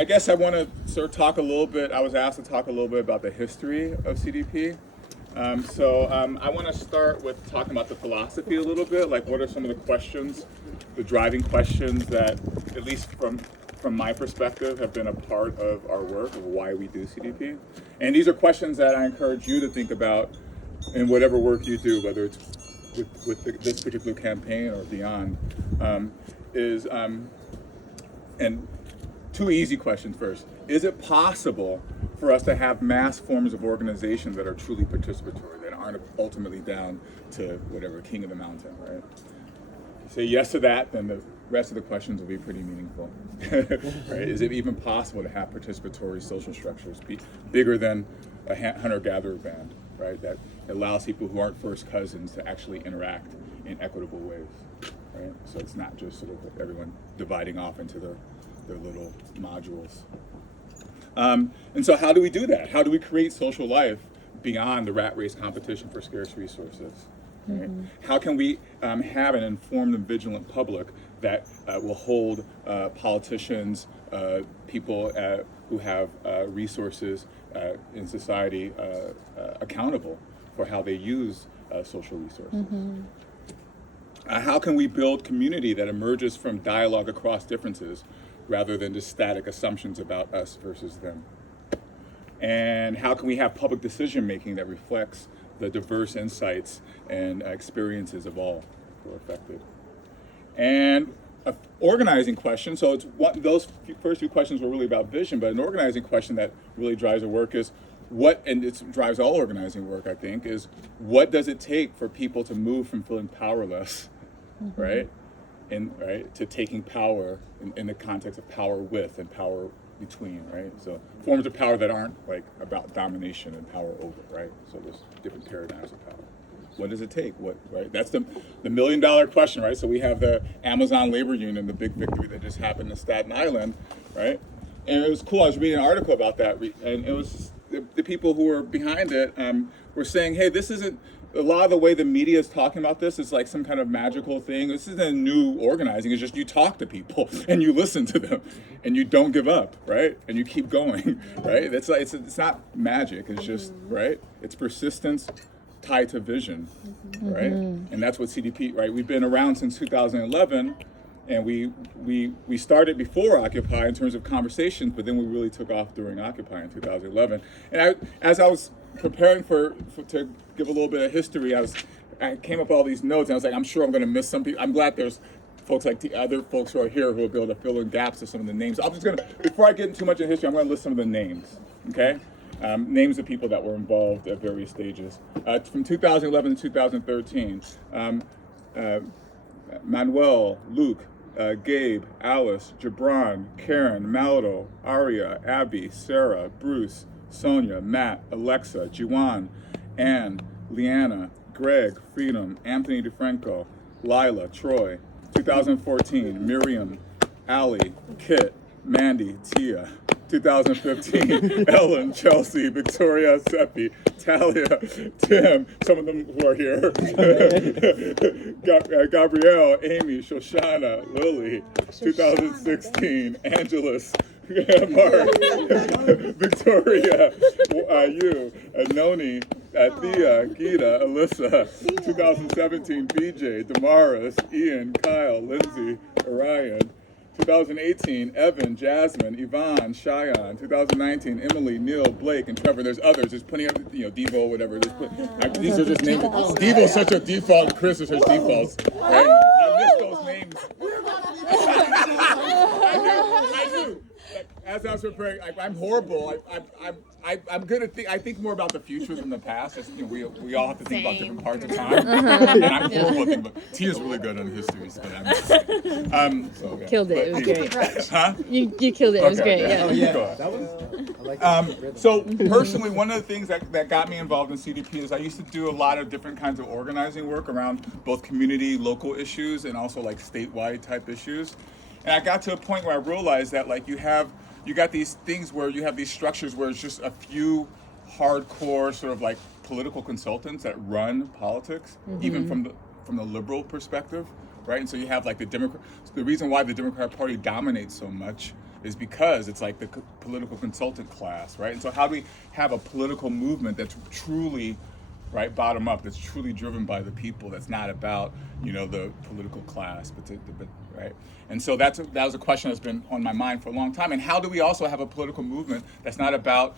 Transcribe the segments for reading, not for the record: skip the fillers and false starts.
I guess I want to sort of talk a little bit. I was asked to talk a little bit about the history of CDP. I want to start with talking about the philosophy a little bit. Like, what are some of the questions, the driving questions that, at least from my perspective, have been a part of our work of why we do CDP. And these are questions that I encourage you to think about in whatever work you do, whether it's this particular campaign or beyond. And two easy questions first. Is it possible for us to have mass forms of organization that are truly participatory, that aren't ultimately down to whatever, king of the mountain, right? Say yes to that, then the rest of the questions will be pretty meaningful. Right? Is it even possible to have participatory social structures be bigger than a hunter-gatherer band, right? That allows people who aren't first cousins to actually interact in equitable ways, right? So it's not just sort of everyone dividing off into their little modules. And so how do we do that? How do we create social life beyond the rat race competition for scarce resources? Right? Mm-hmm. How can we have an informed and vigilant public that will hold politicians, people who have resources in society accountable for how they use social resources? Mm-hmm. How can we build community that emerges from dialogue across differences rather than just static assumptions about us versus them? And how can we have public decision making that reflects the diverse insights and experiences of all who are affected? And an organizing question, so it's those first few questions were really about vision, but an organizing question that really drives our work is and it drives all organizing work, I think, is what does it take for people to move from feeling powerless, mm-hmm. right, to taking power in the context of power with and power between, right? So forms of power that aren't like about domination and power over, right? So there's different paradigms of power. What does it take? Right? That's the $1 million question, right? So we have the Amazon labor union, the big victory that just happened in Staten Island, right? And it was cool. I was reading an article about that, and it was the people who were behind it were saying, hey, this isn't, a lot of the way the media is talking about this is like some kind of magical thing. This isn't a new organizing. It's just you talk to people and you listen to them and you don't give up, right? And you keep going, right? It's like it's not magic. It's just, right? It's persistence tied to vision, right? Mm-hmm. And that's what CDP, right? We've been around since 2011, and we started before Occupy in terms of conversations, but then we really took off during Occupy in 2011. And as I was preparing to give a little bit of history, I came up with all these notes, and I was like, I'm sure I'm going to miss some people. I'm glad there's folks like the other folks who are here who will be able to fill in gaps of some of the names. I'm just going to, before I get into too much in history, I'm going to list some of the names, okay? Names of people that were involved at various stages. From 2011 to 2013, Manuel, Luke, Gabe, Alice, Gibran, Karen, Maldo, Aria, Abby, Sarah, Bruce, Sonia, Matt, Alexa, Juwan, Anne, Leanna, Greg, Freedom, Anthony DeFranco, Lila, Troy. 2014, Miriam, Allie, Kit, Mandy, Tia. 2015, Ellen, Chelsea, Victoria, Seppi, Talia, Tim, some of them who are here, Gabrielle, Amy, Shoshana, Lily. 2016, Angelus, Mark, Victoria, you, Noni, Thea, Gita, Alyssa. 2017, BJ, Damaris, Ian, Kyle, Lindsay, Orion. 2018, Evan, Jasmine, Yvonne, Cheyenne. 2019, Emily, Neil, Blake, and Trevor. There's others. There's plenty of, Devo, whatever. These are just names. Devo's such a default. Chris is such defaults. Right? I miss those names. I do. As I was preparing, I'm horrible. I'm good at I think more about the future than the past. We all have to think about different parts of time. And I'm horrible at thinking, but Tia's really good on history. So Killed it. It was great. Huh? You killed it. It was great. Okay. Yeah. That was. So personally, one of the things that got me involved in CDP is I used to do a lot of different kinds of organizing work around both community, local issues, and also like statewide type issues. And I got to a point where I realized that like you got these things where you have these structures where it's just a few hardcore sort of like political consultants that run politics, mm-hmm. even from the liberal perspective, right? And so you have like the reason why the Democratic Party dominates so much is because it's like the political consultant class, right? And so how do we have a political movement that's truly, right, bottom up, that's truly driven by the people, that's not about, the political class, but right? And so that was a question that's been on my mind for a long time. And how do we also have a political movement that's not about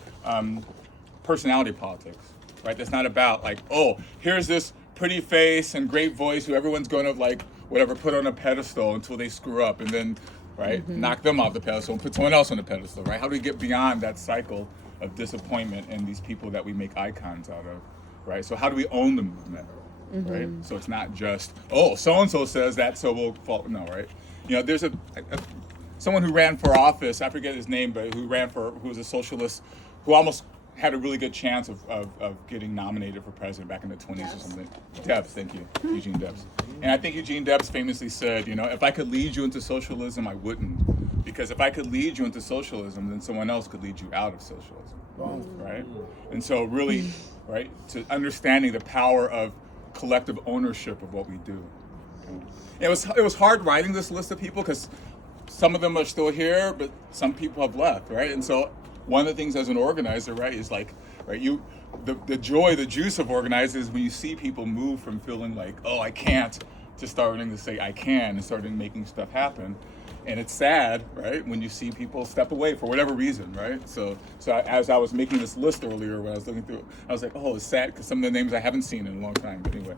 personality politics, right? That's not about like, oh, here's this pretty face and great voice who everyone's going to like, whatever, put on a pedestal until they screw up and then, right, knock them off the pedestal and put someone else on the pedestal, right? How do we get beyond that cycle of disappointment and these people that we make icons out of, right? So how do we own the movement, right? So it's not just, oh, so-and-so says that, so we'll follow, no, right? There's someone who ran for office, I forget his name, but who was a socialist, who almost had a really good chance of getting nominated for president back in the 20s or something. Debs, thank you, Eugene Debs. And I think Eugene Debs famously said, if I could lead you into socialism, I wouldn't. Because if I could lead you into socialism, then someone else could lead you out of socialism, right? And so really, right, to understanding the power of collective ownership of what we do. It was hard writing this list of people because some of them are still here, but some people have left, right? And so one of the things as an organizer, right, is like, right, the joy, the juice of organizing is when you see people move from feeling like, oh, I can't, to starting to say I can and starting making stuff happen. And it's sad, right, when you see people step away for whatever reason, right? So as I was making this list earlier, when I was looking through it, I was like, oh, it's sad because some of the names I haven't seen in a long time. But anyway,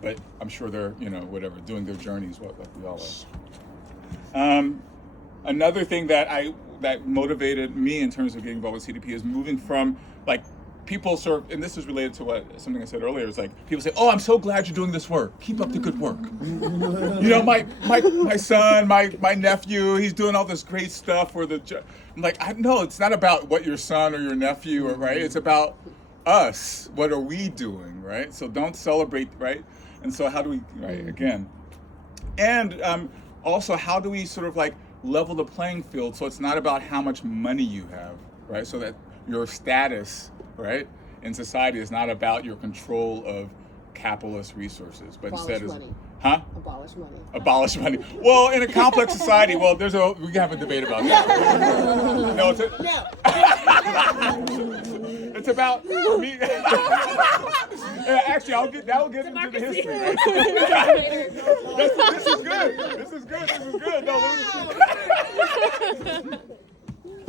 but I'm sure they're, whatever, doing their journeys, like we all are. Another thing that motivated me in terms of getting involved with CDP is moving from like people sort of, and this is related to something I said earlier, is like people say, oh, I'm so glad you're doing this work. Keep up the good work. My son, my nephew, he's doing all this great stuff for the, I'm like, no, it's not about what your son or your nephew or, right? It's about us. What are we doing, right? So don't celebrate, right? And so how do we, right, again. And also, how do we sort of like level the playing field so it's not about how much money you have, right? So that your status, right, in society is not about your control of capitalist resources, but instead is, Abolish money. Abolish money. Well, in a complex society, we can have a debate about that. No, it's about me. Actually, that will get into the history. This is good. No,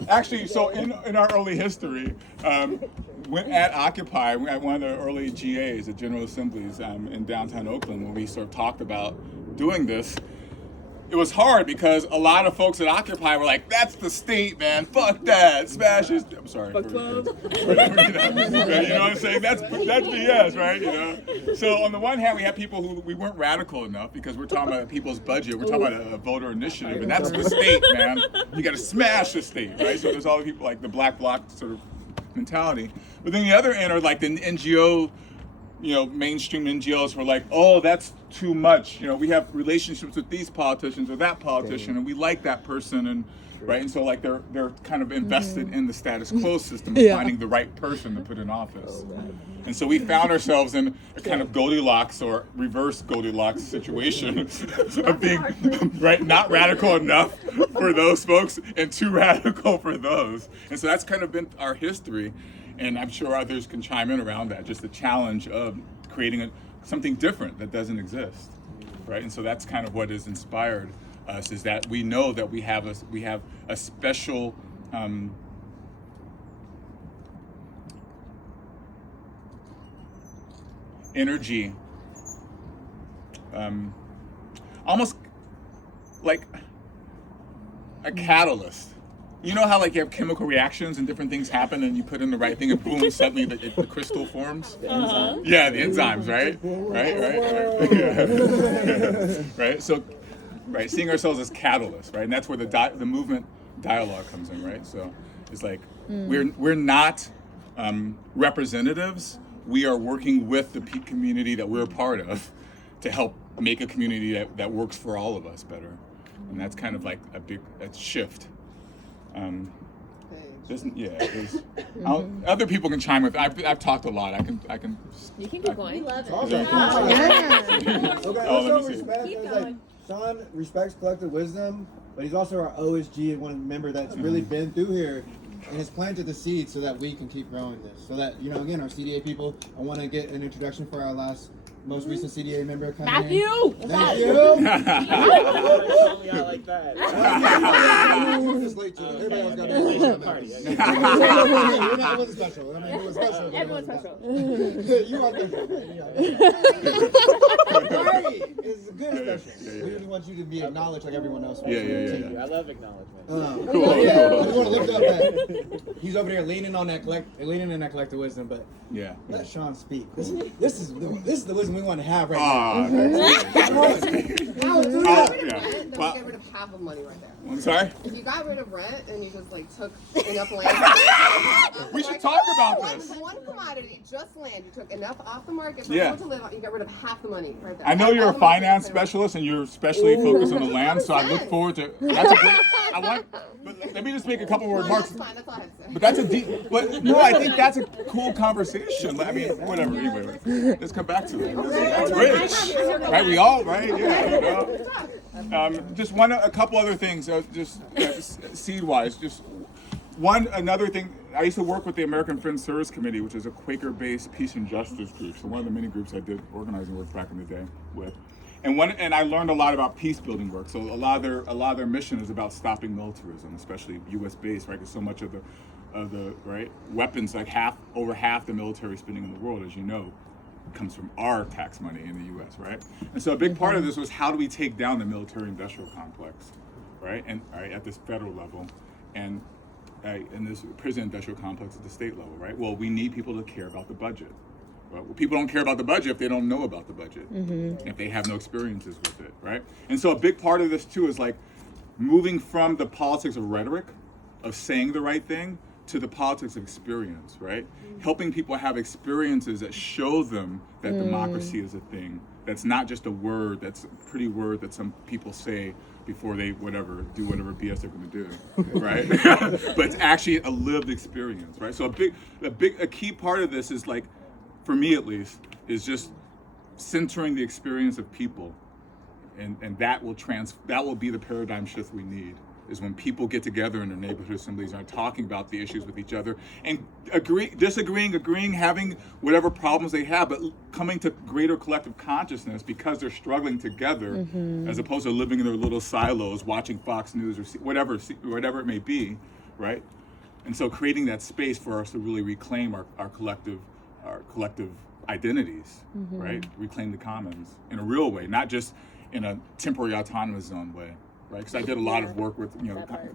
actually, so in our early history, at Occupy, at one of the early GAs, the General Assemblies in downtown Oakland, when we sort of talked about doing this, it was hard because a lot of folks at Occupy were like, that's the state, man, fuck that, smash it. I'm sorry. Fuck club. You know what I'm saying? That's BS, right? So on the one hand, we have people who we weren't radical enough because we're talking about people's budget, we're talking about a voter initiative, and that's the state, man. You got to smash the state, right? So there's all the people like the black bloc sort of mentality. But then the other end are like the NGO, mainstream NGOs were like, oh, that's too much. We have relationships with these politicians or that politician, and we like that person, and right. And so like they're kind of invested in the status quo system of finding the right person to put in office. And so we found ourselves in a kind of Goldilocks or reverse Goldilocks situation of being right, not radical enough for those folks and too radical for those. And so that's kind of been our history. And I'm sure others can chime in around that, just the challenge of creating something different that doesn't exist, right? And so that's kind of what has inspired us, is that we know that we have a special energy, almost like a catalyst. You know how like you have chemical reactions and different things happen and you put in the right thing and boom, suddenly the crystal forms? Yeah, the enzymes, right? Right? Right? So, right, seeing ourselves as catalysts, right? And that's where the movement dialogue comes in, right? So it's like we're not representatives. We are working with the community that we're a part of to help make a community that works for all of us better. And that's kind of like a shift. Other people can chime with. I've talked a lot. I can. You can keep going. We love it. Okay. Oh, let me see. Keep going. Sean respects collective wisdom, but he's also our OSG and one member that's really been through here and has planted the seed so that we can keep growing this. So that, you know, again, our CDA people, I want to get an introduction for our most recent CDA member coming Matthew! in. Thank you! I like that. Just late too. Everybody else got to be a party. You're not one special. I mean, you were special. Everyone's special. You are special. Party is good special. We just want you to be acknowledged like everyone else. Yeah. I love acknowledgement. Cool. Yeah, I just want to lift up that he's over there leaning in that collective wisdom, but Yeah. let Sean speak. This is the wisdom we want to have right Ah. now. Yeah. Then Well, we get rid of half of money right there. I'm sorry. If you got rid of rent and you just like took enough land, We should talk about this. One commodity, just land. You took enough off the market for Yeah. people to live on. You got rid of half the money right there. I know you're All a the money finance that they were- specialist and you're especially focused on the land, so I look forward to. That's a great. But let me just make a couple more No, remarks. that's fine. That's all I have to say. But that's a deep. But no, I think that's a cool conversation. I mean, whatever. Anyway, let's come back to it. That's great, right? We all right? Yeah. You know? Just a couple other things. Just seed-wise, just another thing. I used to work with the American Friends Service Committee, which is a Quaker-based peace and justice group. So one of the many groups I did organizing work back in the day with. And I learned a lot about peace building work. So a lot of their mission is about stopping militarism, especially U.S. based, right? Because so much of the right weapons, like over half the military spending in the world, as you know, comes from our tax money in the U.S., right? And so a big part of this was how do we take down the military-industrial complex, right? And at this federal level, and this prison-industrial complex at the state level, right? Well, we need people to care about the budget. Well, people don't care about the budget if they don't know about the budget, if they have no experiences with it, right? And so a big part of this too is like moving from the politics of rhetoric, of saying the right thing, to the politics of experience, right? Helping people have experiences that show them that democracy is a thing. That's not just a word, that's a pretty word that some people say before they do whatever BS they're going to do, right? But it's actually a lived experience, right? So a key part of this is like, for me at least, is just centering the experience of people, and that will be the paradigm shift we need. Is when people get together in their neighborhood assemblies and are talking about the issues with each other and disagreeing, agreeing, having whatever problems they have, but coming to greater collective consciousness because they're struggling together, as opposed to living in their little silos, watching Fox News or whatever it may be, right? And so creating that space for us to really reclaim our collective identities, right? Reclaim the commons in a real way, not just in a temporary autonomous zone way, right? Because I did a lot of work with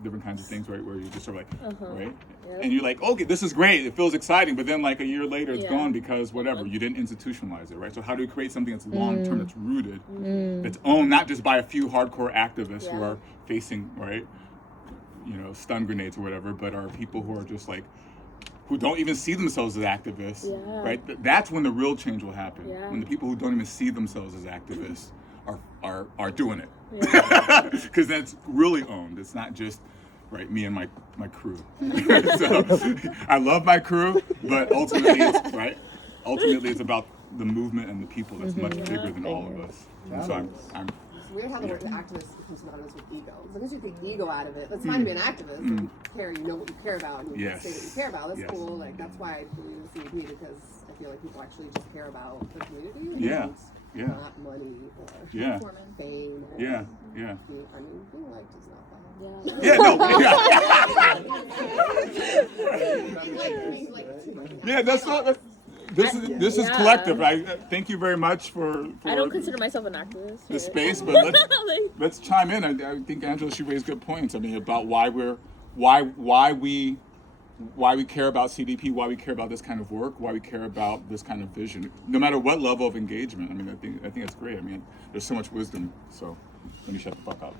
different kinds of things, right? Where you just sort of like, right? Yep. And you're like, okay, this is great, it feels exciting, but then like a year later it's gone because whatever, you didn't institutionalize it, right? So how do we create something that's long term, that's rooted, that's owned not just by a few hardcore activists who are facing, right, stun grenades or whatever, but are people who are just like, who don't even see themselves as activists, right? That's when the real change will happen. When the people who don't even see themselves as activists are doing it, because that's really owned. It's not just me and my crew. So I love my crew, but ultimately it's about the movement and the people that's much bigger than all of us. And so I'm It's weird how the word activist becomes synonymous with ego. As long as you take ego out of it, it's fine to be an activist and you know what you care about, and you can say what you care about. That's cool. Like that's why I believe in CDP, because I feel like people actually just care about the community. And not money or fame. Or being liked is not that. That's not. This is collective. Thank you very much for I don't consider myself an activist. The space, but let's chime in. I think Angela, she raised good points. I mean, about why we care about CDP, why we care about this kind of work, why we care about this kind of vision, no matter what level of engagement. I mean, I think that's great. I mean, there's so much wisdom. So let me shut the fuck up.